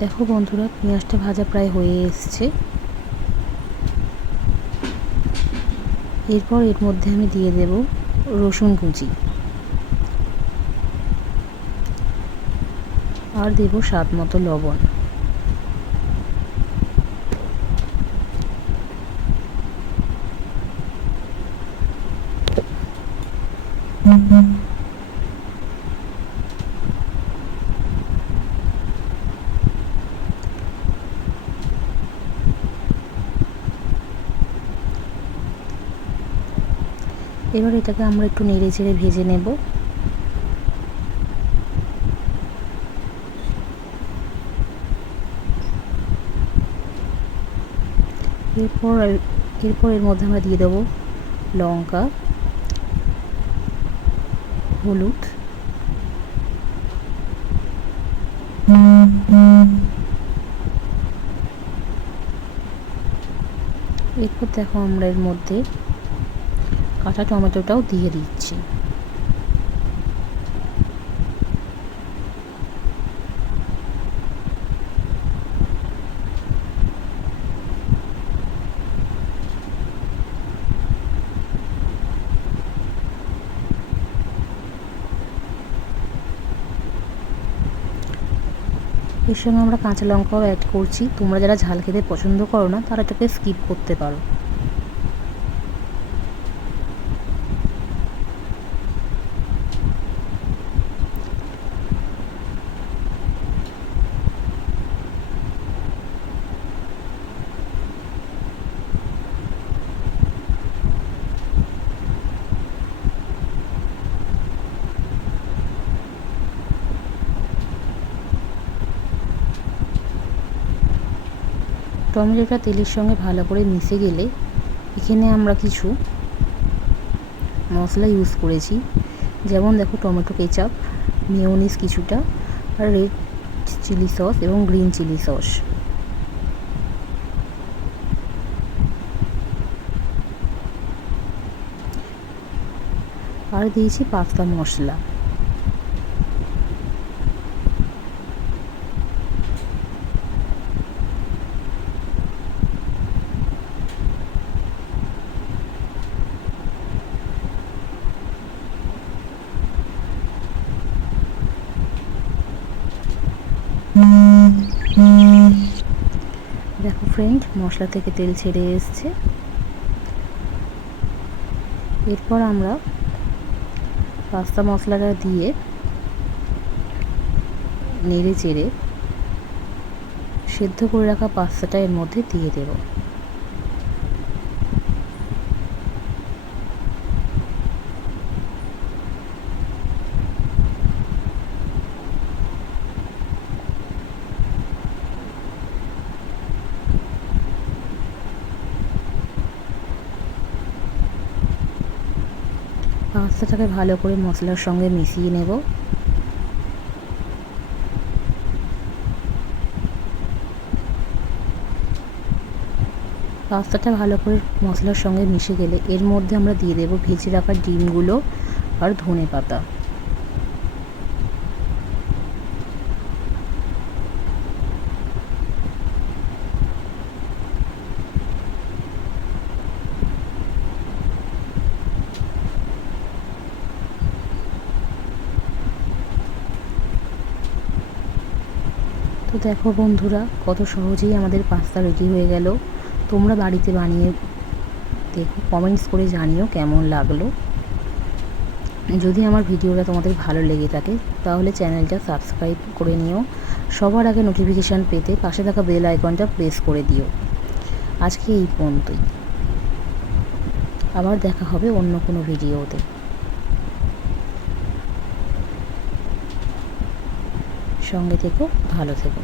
দেখো বন্ধুরা, পেঁয়াজটা ভাজা প্রায় হয়ে এসছে। এরপর এর মধ্যে আমি দিয়ে দেব রসুন কুচি। আর দেব স্বাদ মতো লবণ। এবার এটাকে আমরা একটু নেড়ে চেড়ে ভেজে নেব। এরপর এরপর এর মধ্যে আমরা দিয়ে দেবো লঙ্কা, হলুদ। এরপর দেখো আমরা এর মধ্যে কাঁচা টমেটোটাও দিয়ে দিচ্ছি। এর সঙ্গে আমরা কাঁচা লঙ্কাও অ্যাড করছি। তোমরা যারা ঝাল খেতে পছন্দ করো না, তারা এটাকে স্কিপ করতে পারো। টমেটোটা তেলের সঙ্গে ভালো করে মিশে গেলে এখানে আমরা কিছু মশলা ইউজ করেছি। যেমন দেখো টমেটো কেচাপ মেয়োনিজ কিছুটা আর রেড চিলি সস এবং গ্রিন চিলি সস আর দিয়েছি পাস্তা মশলা। দেখো ফ্রেন্ড মশলা থেকে তেল ছেড়ে এসছে। এরপর আমরা পাস্তা মশলাটা দিয়ে নেড়ে চেড়ে সেদ্ধ করে রাখা পাস্তাটা এর মধ্যে দিয়ে দেবো। পাস্তাটাকে ভালো করে মশলার সঙ্গে মিশিয়ে নেব। পাস্তাটা ভালো করে মশলার সঙ্গে মিশে গেলে এর মধ্যে আমরা দিয়ে দেবো ভেজে রাখা ডিমগুলো আর ধনে পাতা। তো দেখো বন্ধুরা, কত সহজেই আমাদের পাস্তা রেডি হয়ে গেল। তোমরা বাড়িতে বানিয়ে দেখো কমেন্টস করে জানিও কেমন লাগল। যদি আমার ভিডিওটা তোমাদের ভালো লেগে থাকে, তাহলে চ্যানেলটা সাবস্ক্রাইব করে নিও। সবার আগে নোটিফিকেশান পেতে পাশে থাকা বেল আইকনটা প্রেস করে দিও। আজকে এই পর্যন্তই। আবার দেখা হবে অন্য কোনো ভিডিওতে সঙ্গে থেকো ভালো থেকো।